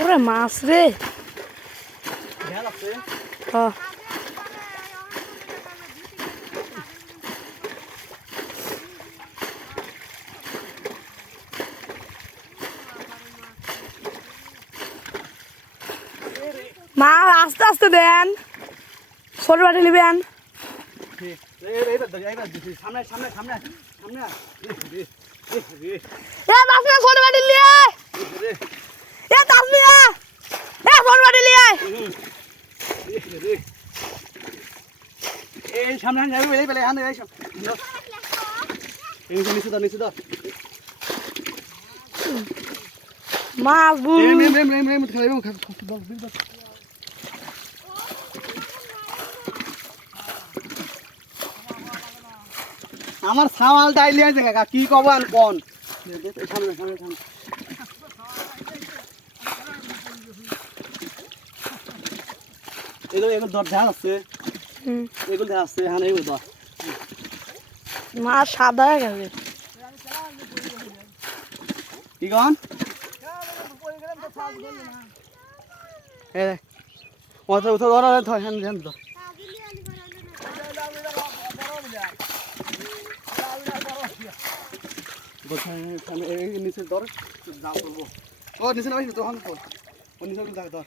ওরে মাছ রে হ্যাঁ মা আস্তে আস্তে দেন ছোট বাটি নেবেন সামনে সামনে সামনে সামনে ছোট বাটি নিয়ে ছোট বাটি নিয়ে এই সামনে যাবে বেলে বেলে আনে এই সব এই নিচে দাও মাছ বুল আমার সামাল ডাইলি আছে কাকা কি কব আর কোন সামনে সামনে সামনে এগুলো দর ধান আছে এগুলো ধান আছে হ্যাঁ এগুলো দর মাছ সাদা হয়ে গেছে কি কন অত উঠো ধরো হ্যাঁ হ্যাঁ তো নিচে ধর যা করবো ও নিচে না তো হন তো ও নিচে ধর ধর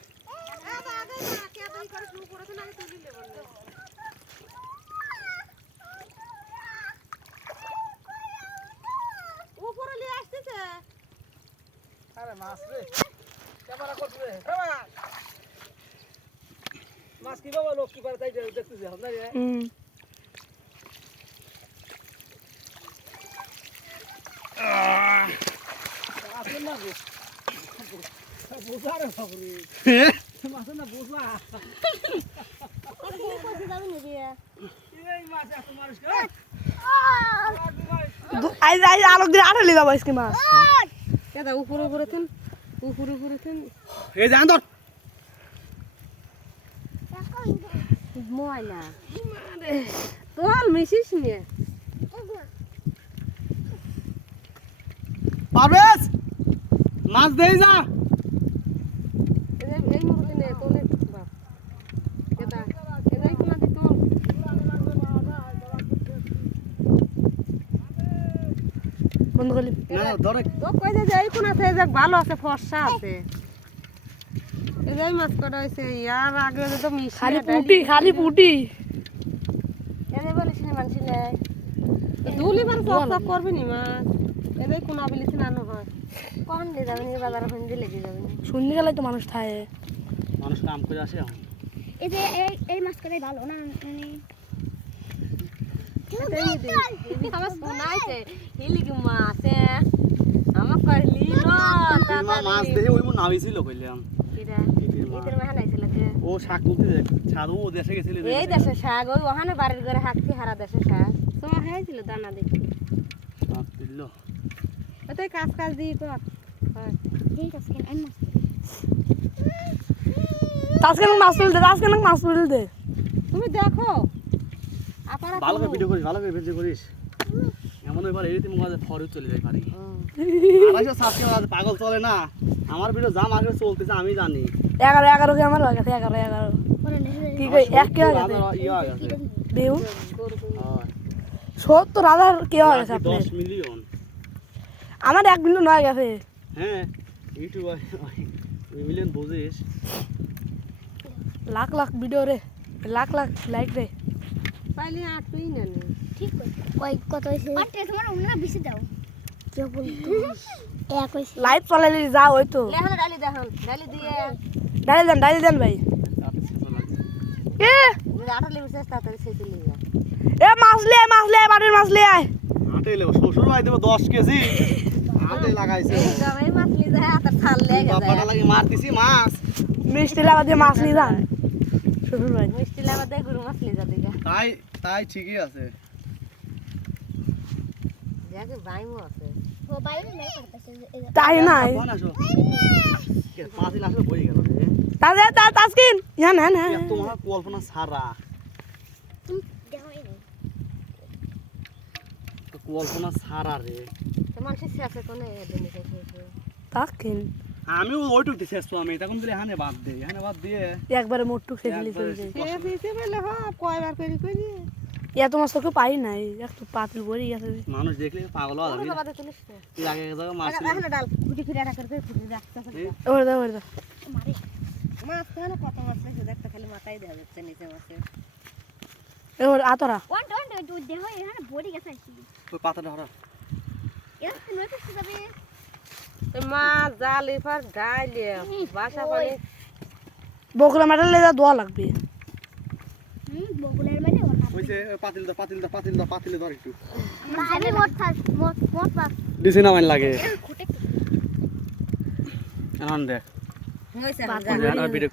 উপরে নিয়ে আসতেছে আরে মাছ রে ক্যামেরা করতে রে মাছ কি বাবা লোক কি পারে তাই দেখতেছি আমরা রে আসেন না গো বুঝা রে বাবুরে মাছ না বুঝলা এই কইতে যাবে না রে এই মাছ এত মারিস কে আজ আলোক দিয়ে আড়ালে যাবো আজকে মাছ দাদা উপরে উপরে থেন এই জান ধর ময়না তোল মিশিস নিয়ে পারবেশ মাছ দেই যা এই মুরগি নে তোলে বাপ দাদা এদাই কোনা দি তোল বন্ধ করলি না ধরে তো কই যে এই কোনা থেকে যাক ভালো আছে ফর্সা আছে এদাই মাছ কটা হইছে ইয়ার আগে তো মিশি খালি পুটি এদাই বলিস না মানছি নাই দুলি বার সব করবি নি মাছ এদাই কোনা বিলিছ না হয় কোন দি যাবে নি বাজার ওখান দিয়ে লেগে যাবে শুনতে গেলে তো মানুষ থাকে মানুষ কাম করে আসে এখন এই যে এই মাছ করে ভালো না আমার শোনাইছে হিলি কি মাছ আমার কইলি মাছ দেখে ওই মন নামিছিল কইলাম কিরা ইতর মাহান আইছিল কে ও শাক তুলতে ছাদু ও দেশে গেছিল এই দেশে শাক ওই ওখানে বাড়ির ঘরে হাঁকতি হারা দেশে শাক তোমার হয়েছিল দানা দেখি মাছ তুলল ওই কাজ দিই তো ঠিক আছে কেন মাছ মাছ তুলতে তুমি দেখো আপনারা ভালো করে ভিডিও করিস এমন এবার এরিতে মুখে ফরে চলে যায় পারি আড়াইশো সাবস্ক্রাইবার পাগল চলে না আমার ভিডিও যা মার্কেট চলতেছে আমি জানি 11 কি আমার হয়ে গেছে 11 কি কই এক কি হয়ে গেছে বিউ 70,000 কি হয়ে গেছে আপনার 10 মিলিয়ন আমার 1 মিলিয়ন হয়ে গেছে হ্যাঁ ইউটিউব মিলিয়ন বুঝিস লাখ ভিডিও রে লাখ লাইক রে পাইলে আটুই না ঠিক কই কত হইছে পাটে তোমার ওনা বেশি দাও কে বলতো এক হইছে লাইভ চলাইলে যা ওই তো লেহান ডালি দিয়ে ডালি দেন ভাই এ আটা লিবে চেষ্টা তাড়াতাড়ি সেটি লিবে এ মাছ লে বাড়ির মাছ লে আয় আটে লেবো শ্বশুর ভাই দেবো 10 কেজি আটে লাগাইছে এই জামাই মাছ লি যায় আর থাল লেগে যায় বাবাটা লাগি মার দিছি মাছ মিষ্টি লাগা দিয়ে মাছ লি যান শ্বশুর ভাই মিষ্টি লাগা দেয় গরু মাছ লি যা দিগা তাই ঠিকই আছে দেখে বাইমো আছে ও বাইরে নাই করতেছে তাই নাই কোন আসো কে পাঁচই আসলে বই গেল রে তাজকিন না তোমার কল্পনা সারা তুমি দেখো এই কল্পনা সারা রে তো মানুষের শেষে কোনে এদিন শেষে তাজকিন আমি ওইটুক দিছি আমি তখন দিলে এখানে বাদ দেই এখানে বাদ দিয়ে একবারে মোটুক খেলি চলে যায় সে দিতে বলে হ কয়বার করে করি এত মাছ তো কেউ পাই নাই একটু পাতিল ভরে গেছে মানুষ দেখলে পাগল হয়ে যাবে বাদে তুলিস না লাগে জায়গা মাছ এখন ডাল খুঁটি ফিরে রাখার করে খুঁটি রাখতে ওরে দাও ওরে দাও মারে মাছ কেন কত মাছ আছে দেখতে খালি মাথায় দেখা যাচ্ছে নিচে মাছের এবার আতরা ওয়ান টু দেহ এখানে বড়ি গেছে ওই পাতাটা হরা এটা কি নয় কিছু যাবে মাছ জাল এবার ডাইলে বাসা পানি বকরা মাটার লেজা দোয়া লাগবে বগুলের মেরে ওটা ওইছে পাতিলে ধর একটু আমি মোট পাস দিছে না মান লাগে খুঁটে এখন দেখ হইছে পাতিল আর ভিডিও